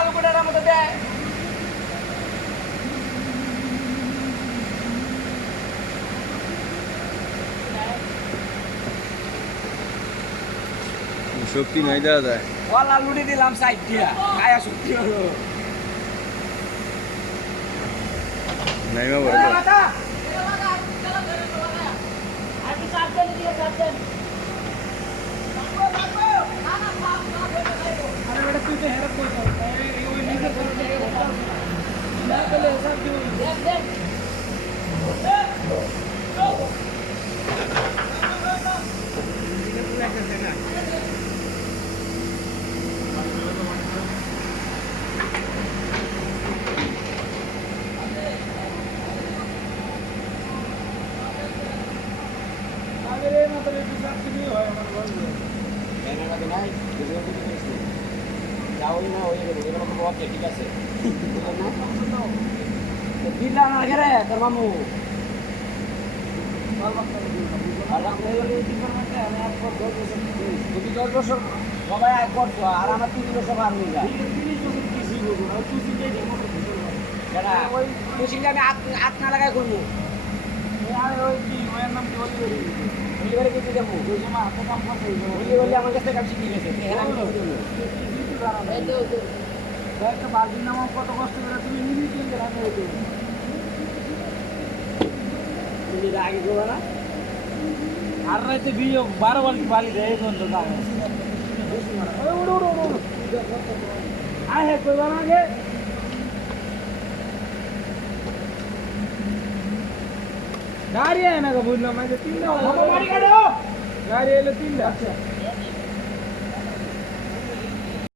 আলু কোটার মতো দেয় শক্তি নাই দেওয়া যায় ওয়ালা লুড়ি দিলাম সাইড দিয়া কায়া শক্তি হলো নাইমা বড় ঠিক আছে দিলা না রে তোর মামু তুমি 10 বছর সবাই আয় করছো আর আমার 3 বছর পার হয়ে যায় ওই কুচিংটা আমি আট না লাগাই করবো ডেলিভারি করতে যাবো ডেলিভারি আমার কাছে কাজ শিখিয়ে গেছে একটা বালতি নামা কত কষ্ট করে তুমি নিজেই কিনতে রাখো আগে করবো না আর রাইতে 12 বালতি বালি দেয় বন্ধু আয় হ্যাঁ করবো না আগে गाड़ी है ना का बोलना मैं 3 गाड़ी है 3